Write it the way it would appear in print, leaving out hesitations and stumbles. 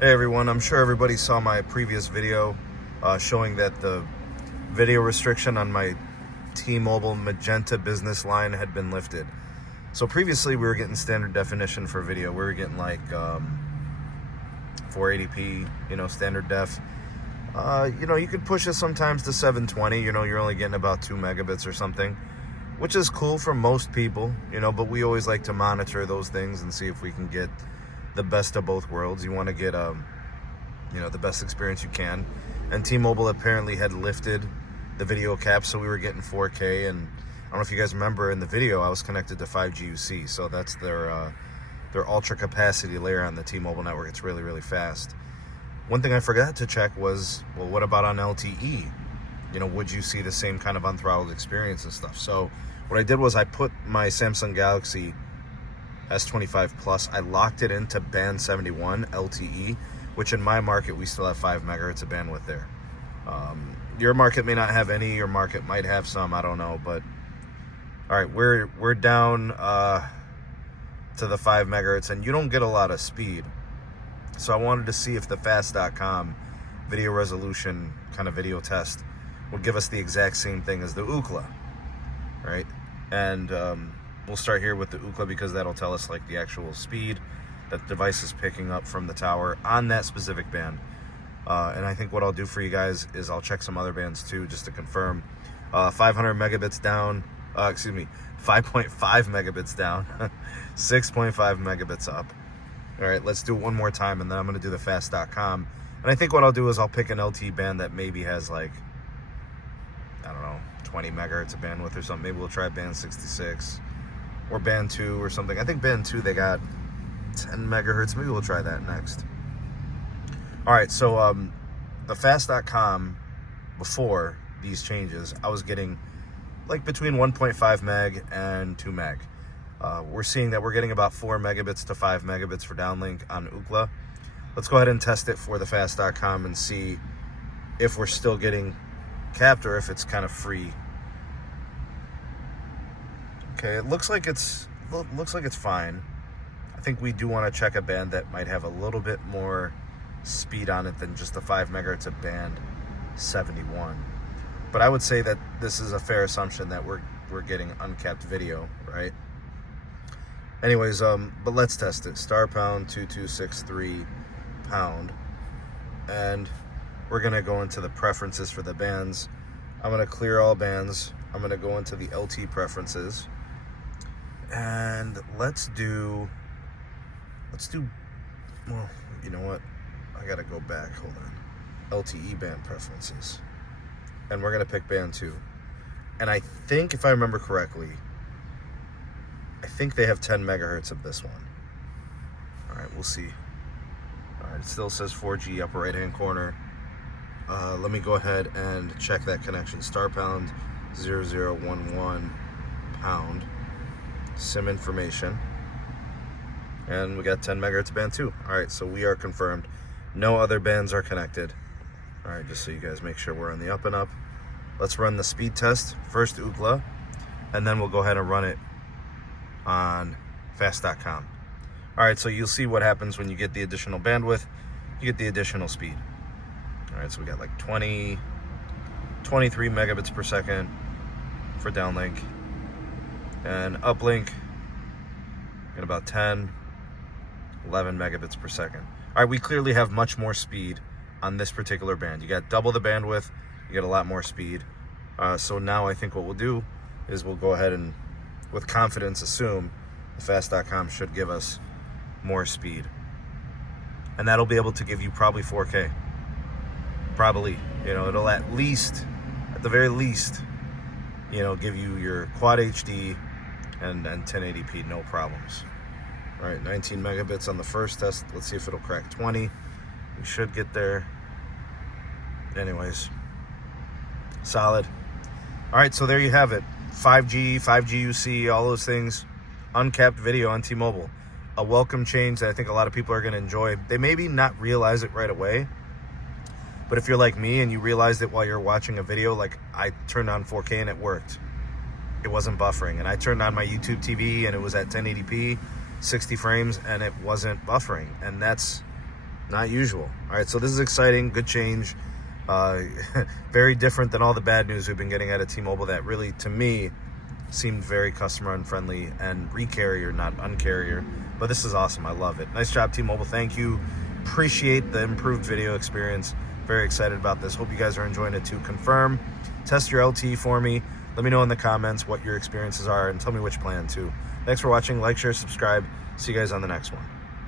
Hey everyone, I'm sure everybody saw my previous video showing that the video restriction on my T-Mobile Magenta business line had been lifted. So previously we were getting standard definition for video. We were getting like 480p, standard def. You could push it sometimes to 720, you're only getting about 2 megabits or something, which is cool for most people, but we always like to monitor those things and see if we can get the best of both worlds. You want to get the best experience you can, and T-Mobile apparently had lifted the video cap, so we were getting 4K. And I don't know if you guys remember, in the video I was connected to 5G UC, so that's their ultra capacity layer on the T-Mobile network. It's really, really fast. One thing I forgot to check was, well, what about on LTE? Would you see the same kind of unthrottled experience and stuff? So what I did was I put my Samsung Galaxy S25 Plus, I locked it into band 71 LTE, which in my market, we still have 5 megahertz of bandwidth there. Your market may not have any, your market might have some, I don't know. But all right, we're down to the 5 megahertz, and you don't get a lot of speed. So I wanted to see if the fast.com video resolution kind of video test would give us the exact same thing as the ookla, right? And we'll start here with the ookla because that'll tell us like the actual speed that the device is picking up from the tower on that specific band. And I think what I'll do for you guys is I'll check some other bands too, just to confirm. 500 megabits down, 5.5 megabits down, 6.5 megabits up. All right, let's do it one more time, and then I'm gonna do the fast.com. And I think what I'll do is I'll pick an LTE band that maybe has like, I don't know, 20 megahertz of bandwidth or something. Maybe we'll try band 66 or band 2 or something. I think band 2, they got 10 megahertz. Maybe we'll try that next. All right, so the fast.com, before these changes, I was getting like between 1.5 meg and 2 meg. We're seeing that we're getting about 4 megabits to 5 megabits for downlink on ookla. Let's go ahead and test it for the fast.com and see if we're still getting capped or if it's kind of free. Okay, it looks like it's fine. I think we do want to check a band that might have a little bit more speed on it than just the 5 megahertz of band 71. But I would say that this is a fair assumption that we're getting uncapped video, right? Anyways, but let's test it. *pound 2263 pound, and we're gonna go into the preferences for the bands. I'm gonna clear all bands. I'm gonna go into the LT preferences, and let's do, well, you know what? I gotta go back, hold on. LTE band preferences. And we're gonna pick band 2. And I think, if I remember correctly, I think they have 10 megahertz of this one. All right, we'll see. All right, it still says 4G upper right-hand corner. Let me go ahead and check that connection. *pound 0011 pound. SIM information. And we got 10 megahertz band 2. All right, so we are confirmed. No other bands are connected. All right, just so you guys make sure we're on the up and up. Let's run the speed test. First ookla, and then we'll go ahead and run it on fast.com. All right, so you'll see what happens when you get the additional bandwidth. You get the additional speed. All right, so we got like 23 megabits per second for downlink, and uplink at about 11 megabits per second. All right, we clearly have much more speed on this particular band. You got double the bandwidth, you get a lot more speed. So now I think what we'll do is we'll go ahead and, with confidence, assume the fast.com should give us more speed. And that'll be able to give you probably 4K. Probably, it'll at the very least, give you your quad HD and 1080p, no problems. All right, 19 megabits on the first test. Let's see if it'll crack 20. We should get there. Anyways, solid. All right, so there you have it. 5G UC, all those things. Uncapped video on T-Mobile. A welcome change that I think a lot of people are going to enjoy. They maybe not realize it right away, but if you're like me and you realized it while you're watching a video, like I turned on 4K and it worked. It wasn't buffering. And I turned on my YouTube TV and it was at 1080p. 60 frames and it wasn't buffering. And that's Not usual. All right, so this is exciting, good change. Very different than all the bad news we've been getting out of T-Mobile that really, to me, seemed very customer unfriendly and recarrier, not uncarrier. But this is awesome. I love it. Nice job, T-Mobile. Thank you. Appreciate the improved video experience. Very excited about this. Hope you guys are enjoying it too. Confirm, test your LTE for me. Let me know in the comments what your experiences are and tell me which plan too. Thanks for watching. Like, share, subscribe. See you guys on the next one.